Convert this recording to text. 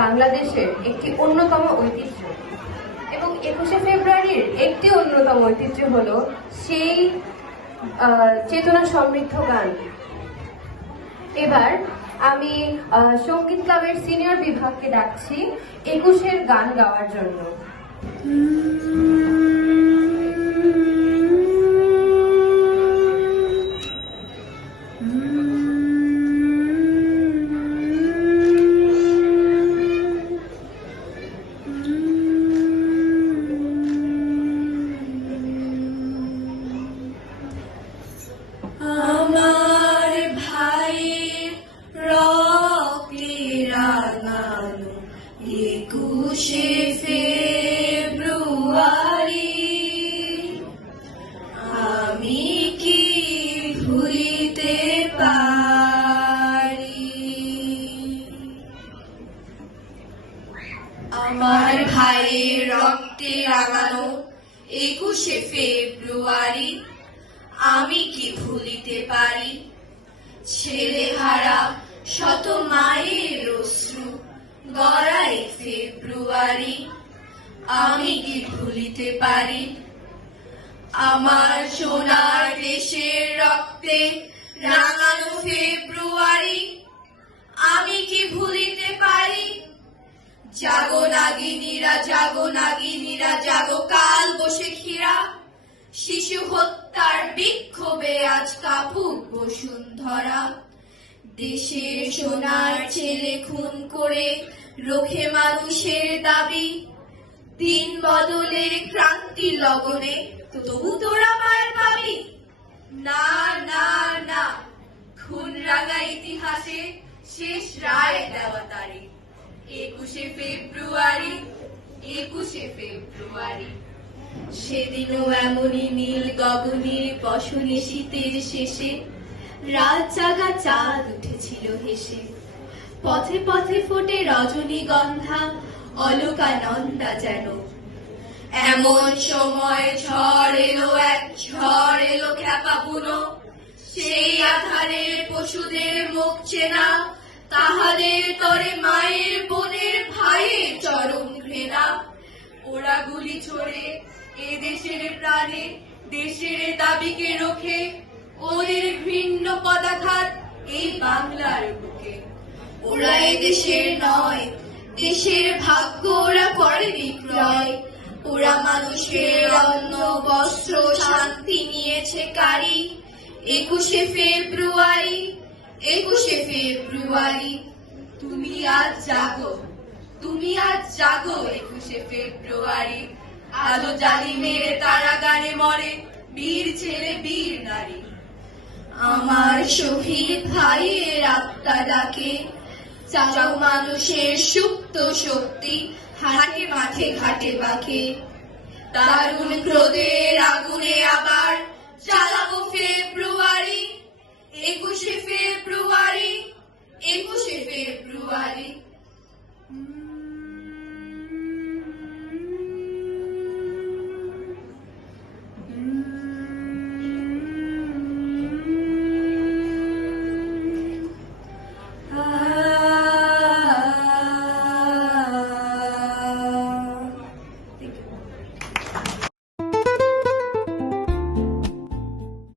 বাংলাদেশের একটি অন্যতম ঐতিহ্য এবং 21শে ফেব্রুয়ারির একটি অন্যতম ঐতিহ্য হলো সেই চেতনা সমৃদ্ধ গান। এবার আমি সঙ্গীত ক্লাবের সিনিয়র বিভাগকে ডাকছি 21-এর গান গাওয়ার জন্য। আমার ভাইয়ের রক্তে রাঙানো 21শে ফেব্রুয়ারি আমি কি ভুলিতে পারি? আমার ভাইয়ের রক্তে রাঙানো 21শে ফেব্রুয়ারি আমি কি ভুলিতে পারি? ছেলেহারা শত মায়ের অশ্রু গড়ায় ফেব্রুয়ারি আমি কি ভুলিতে পারি? আমার সোনার দেশের রক্তে রাঙানো ফেব্রুয়ারি আমি কি ভুলিতে পারি? জাগো নাগিনীরা, জাগো নাগিনীরা, জাগো কাল বসেখিরা, শিশু হত্যার বিক্ষোভে আজ কাপুক বসুন্ধরা। দেশের সোনার ছেলে খুন করে রোখে মানুষের দাবি, দিন বদলে ক্রান্তি লগনে তবু তোরা মার পাবি। না না না, খুন রাঙা ইতিহাসে শেষ রায় দেওয়া তারিখ 21শে ফেব্রুয়ারি, 21শে ফেব্রুয়ারি। সেদিনও এমনই নীল গগনের বসনে শীতের শেষে রাত জাগা চাঁদ উঠেছিল হেসে, পথে পথে ফোটে রজনীগন্ধা অলকানন্দা যেন। এমন সময় ঝড় এলো, এক ঝড় এলো খ্যাপা বুনো, সেই আধারের পশুদের মুখ চেনা, তাহাদের তরে মায়ের বোনের ভাইয়ের চরম ঘৃণা। ওরা গুলি ছোড়ে এ দেশের প্রাণে, দেশের দাবিকে রোখে, ওদের ঘৃণ্য পদাঘাত এই বাংলার বুকে। ওরা এ দেশের নয়, দেশের ভাগ্য ওরা করে বিক্রয়। ওরা মানুষের অন্ন বস্ত্র শান্তি নিয়েছে কারি 21শে ফেব্রুয়ারি, 21শে ফেব্রুয়ারি। তুমি আজ জাগো, তুমি আজ জাগো 21শে ফেব্রুয়ারি। আলো জালিমের কারাগারে মরে বীর ছেলে বীর নারী। আমার শহীদ ভাইয়ের আত্মা ডাকে, চাও মানুষের সুপ্ত শক্তি হাটে মাঠে ঘাটে বাঁকে। দারুণ ক্রোধের আগুনে আবার জ্বালাবো ফেব্রুয়ারি, 21শে